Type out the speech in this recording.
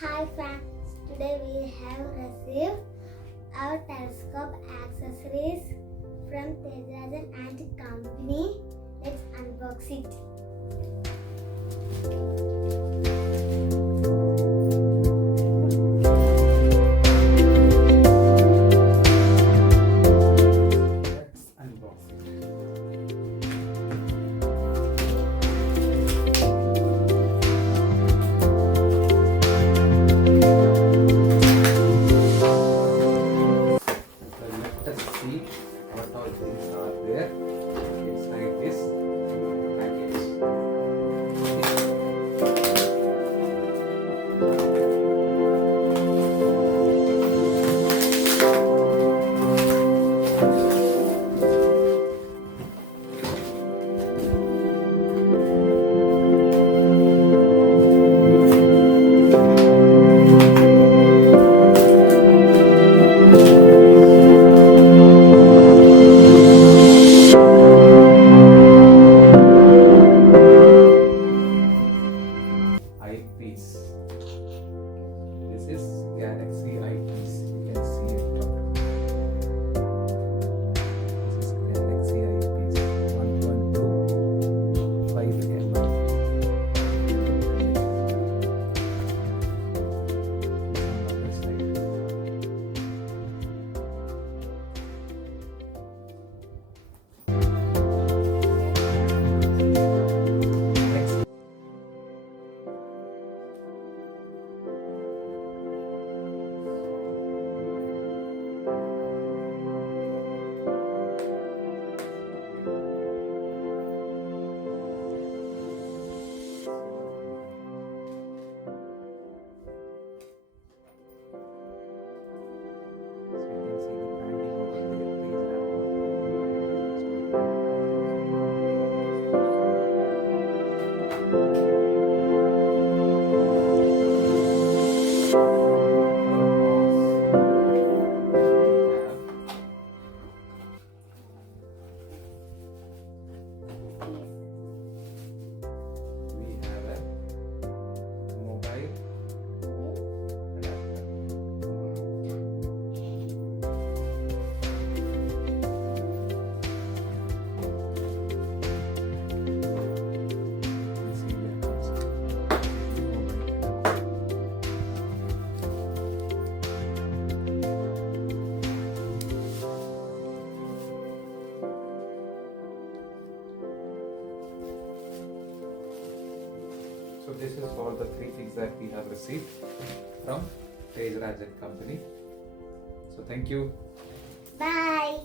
Hi friends, today we have received our telescope accessories from Stargazing and company. Let's unbox it. Let's unbox it. So let us see what all things are there inside this package. Eyepiece. This is Galaxy Eyepiece. You can see it from this is Galaxy Eyepiece 1.25 mm. On the side. Next. So you can see the branding over there. Please we have a mobile adapter. You see there also the mobile adapter. So this is all the three things that we have received from Stargazing company. So thank you. Bye.